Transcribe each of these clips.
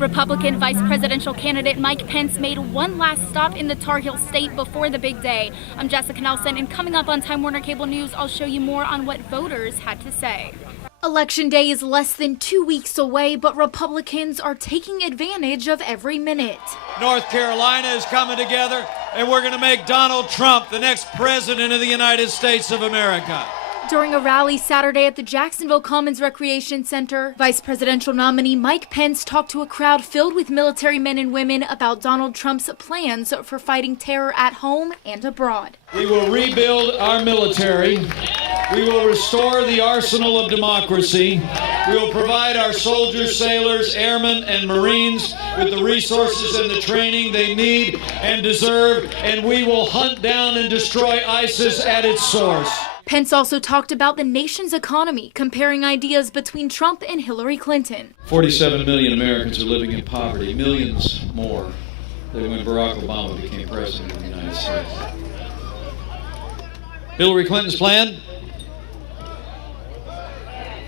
Republican vice presidential candidate Mike Pence made one last stop in the Tar Heel state before the big day. I'm Jessica Nelson, and coming up on Time Warner Cable News, I'll show you more on what voters had to say. Election day is less than 2 weeks away, but Republicans are taking advantage of every minute. North Carolina is coming together, and we're going to make Donald Trump the next president of the United States of America. During a rally Saturday at the Jacksonville Commons Recreation Center, Vice Presidential nominee Mike Pence talked to a crowd filled with military men and women about Donald Trump's plans for fighting terror at home and abroad. We will rebuild our military. We will restore the arsenal of democracy. We will provide our soldiers, sailors, airmen, and Marines with the resources and the training they need and deserve, and we will hunt down and destroy ISIS at its source. Pence also talked about the nation's economy, comparing ideas between Trump and Hillary Clinton. 47 million Americans are living in poverty, millions more than when Barack Obama became president of the United States. Hillary Clinton's plan?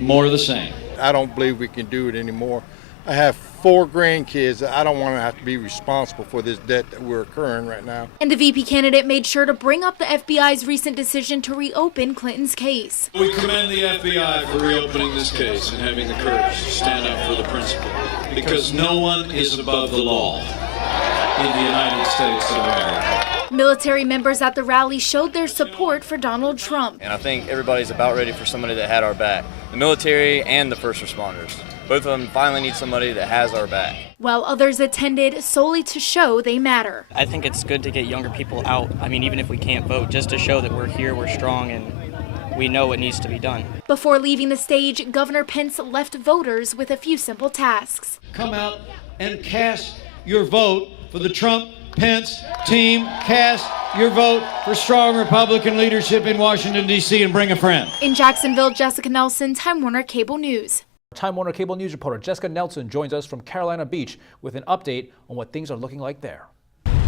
More of the same. I don't believe we can do it anymore. I have 4 grandkids. I don't want to have to be responsible for this debt that we're incurring right now. And the VP candidate made sure to bring up the FBI's recent decision to reopen Clinton's case. We commend the FBI for reopening this case and having the courage to stand up for the principle, because no one is above the law in the United States of America. Military members at the rally showed their support for Donald Trump. And I think everybody's about ready for somebody that had our back. The military and the first responders. Both of them finally need somebody that has our back. While others attended solely to show they matter. I think it's good to get younger people out. I mean, even if we can't vote, just to show that we're here, we're strong, and we know what needs to be done. Before leaving the stage, Governor Pence left voters with a few simple tasks. Come out and cast your vote for the Trump-Pence team. Cast your vote for strong Republican leadership in Washington, D.C., and bring a friend. In Jacksonville, Jessica Nelson, Time Warner Cable News. Time Warner Cable News reporter Jessica Nelson joins us from Carolina Beach with an update on what things are looking like there.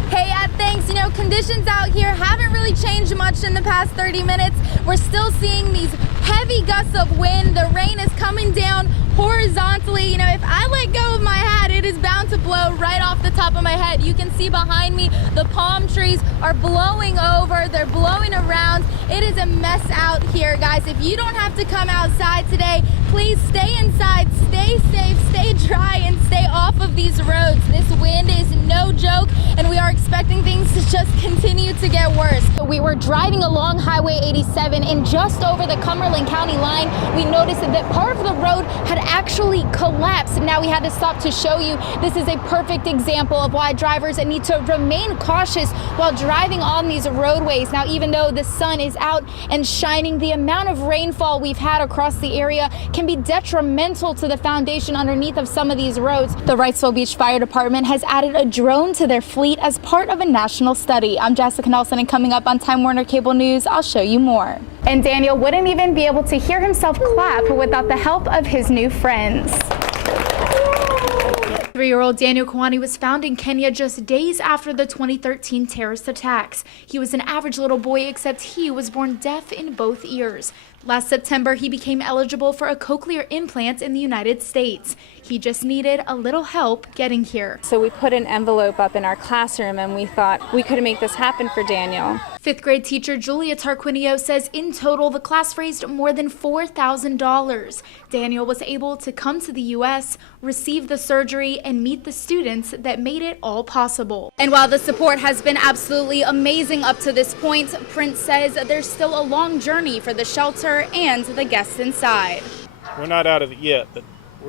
Hey, thanks. Conditions out here haven't really changed much in the past 30 minutes. We're still seeing these heavy gusts of wind. The rain is coming down horizontally. If I let go of my hat, it is bound to blow right off the top of my head. You can see behind me, the palm trees are blowing over. They're blowing around. It is a mess out here, guys. If you don't have to come outside today, please stay inside, stay safe, stay dry, and stay off of these roads. This wind is no joke, and we are expecting things to just continue to get worse. We were driving along Highway 87, and just over the Cumberland County line, we noticed that part of the road had actually collapsed. Now we had to stop to show you. This is a perfect example of why drivers need to remain cautious while driving on these roadways. Now, even though the sun is out and shining, the amount of rainfall we've had across the area can be detrimental to the foundation underneath of some of these roads. The Wrightsville Beach Fire Department has added a drone to their fleet as part of a national study. I'm Jessica Nelson, and coming up on Time Warner Cable News, I'll show you more. And Daniel wouldn't even be able to hear himself clap without the help of his new friends. 3-year-old Daniel Kawani was found in Kenya just days after the 2013 terrorist attacks. He was an average little boy, except he was born deaf in both ears. Last September, he became eligible for a cochlear implant in the United States. He just needed a little help getting here. So we put an envelope up in our classroom, and we thought we could make this happen for Daniel. 5th grade teacher Julia Tarquinio says in total the class raised more than $4,000. Daniel was able to come to the U.S., receive the surgery, and meet the students that made it all possible. And while the support has been absolutely amazing up to this point, Prince says there's still a long journey for the shelter and the guests inside. We're not out of it yet, but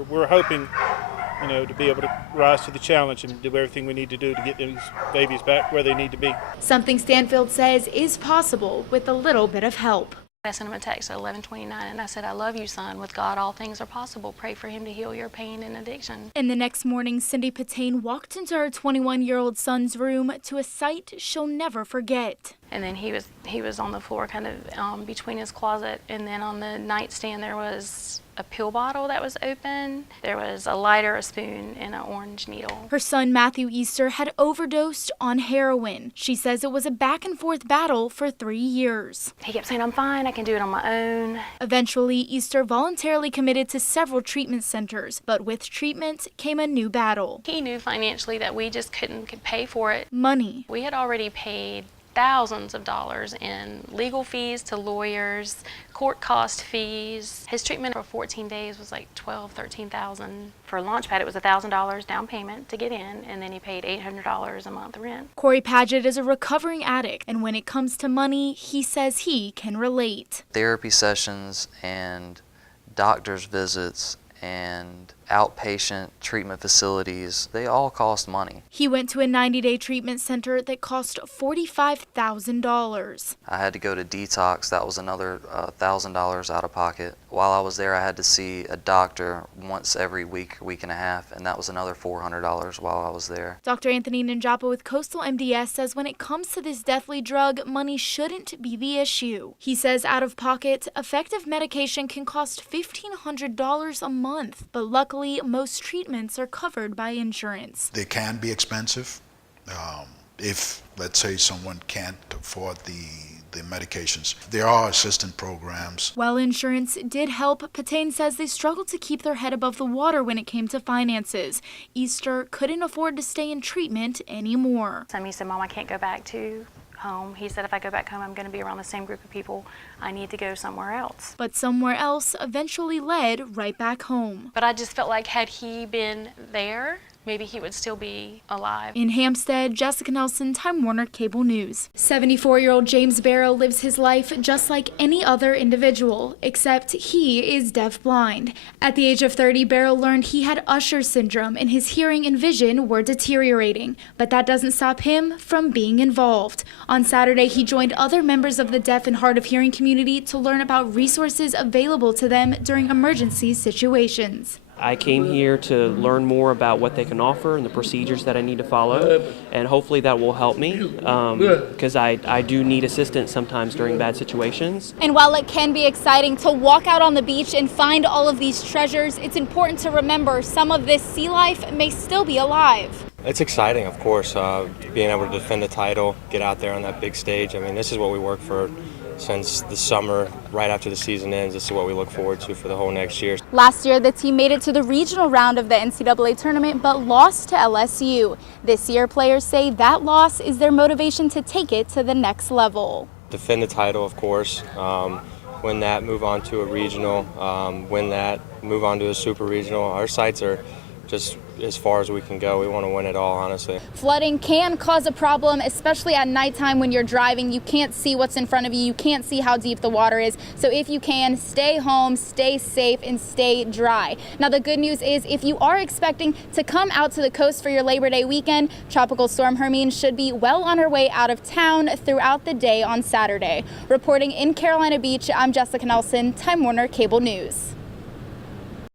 we're hoping, to be able to rise to the challenge and do everything we need to do to get these babies back where they need to be. Something Stanfield says is possible with a little bit of help. I sent him a text at 11:29, and I said, "I love you, son. With God, all things are possible. Pray for him to heal your pain and addiction." And the next morning, Cindy Patain walked into her 21-year-old son's room to a sight she'll never forget. And then he was on the floor, kind of between his closet, and then on the nightstand there was a pill bottle that was open. There was a lighter, a spoon, and an orange needle. Her son Matthew Easter had overdosed on heroin. She says it was a back and forth battle for 3 years. He kept saying, I'm fine, I can do it on my own. Eventually, Easter voluntarily committed to several treatment centers, but with treatment came a new battle. He knew financially that we just couldn't pay for it. Money. We had already paid thousands of dollars in legal fees to lawyers, court cost fees. His treatment for 14 days was like $13,000. For Launchpad, it was $1,000 down payment to get in, and then he paid $800 a month rent. Corey Paget is a recovering addict, and when it comes to money, he says he can relate. Therapy sessions and doctor's visits and outpatient treatment facilities, they all cost money. He went to a 90-day treatment center that cost $45,000. I had to go to detox. That was another $1,000 out of pocket. While I was there, I had to see a doctor once every week and a half, and that was another $400 while I was there. Dr. Anthony Ninjapa with Coastal MDS says when it comes to this deathly drug, money shouldn't be the issue. He says out of pocket, effective medication can cost $1,500 a month, but luckily most treatments are covered by insurance. They can be expensive if, let's say, someone can't afford the medications. There are assistance programs. While insurance did help, Patain says they struggled to keep their head above the water when it came to finances. Easter couldn't afford to stay in treatment anymore. He said, Mom, I can't go back to home. He said, if I go back home, I'm going to be around the same group of people. I need to go somewhere else. But somewhere else eventually led right back home. But I just felt like had he been there, maybe he would still be alive. In Hampstead, Jessica Nelson, Time Warner Cable News. 74-year-old James Barrow lives his life just like any other individual, except he is deafblind. At the age of 30, Barrow learned he had Usher syndrome and his hearing and vision were deteriorating. But that doesn't stop him from being involved. On Saturday, he joined other members of the deaf and hard of hearing community to learn about resources available to them during emergency situations. I came here to learn more about what they can offer and the procedures that I need to follow, and hopefully that will help me because I do need assistance sometimes during bad situations. And while it can be exciting to walk out on the beach and find all of these treasures, it's important to remember some of this sea life may still be alive. It's exciting, of course, being able to defend the title, get out there on that big stage. I mean, this is what we work for since the summer, right after the season ends. This is what we look forward to for the whole next year. Last year, the team made it to the regional round of the NCAA tournament, but lost to LSU. This year, players say that loss is their motivation to take it to the next level. Defend the title, of course. Win that, move on to a regional. Win that, move on to a super regional. Our sights are just as far as we can go. We want to win it all, honestly. Flooding can cause a problem, especially at nighttime when you're driving. You can't see what's in front of you. You can't see how deep the water is. So if you can, stay home, stay safe, and stay dry. Now, the good news is if you are expecting to come out to the coast for your Labor Day weekend, Tropical Storm Hermine should be well on her way out of town throughout the day on Saturday. Reporting in Carolina Beach, I'm Jessica Nelson, Time Warner Cable News.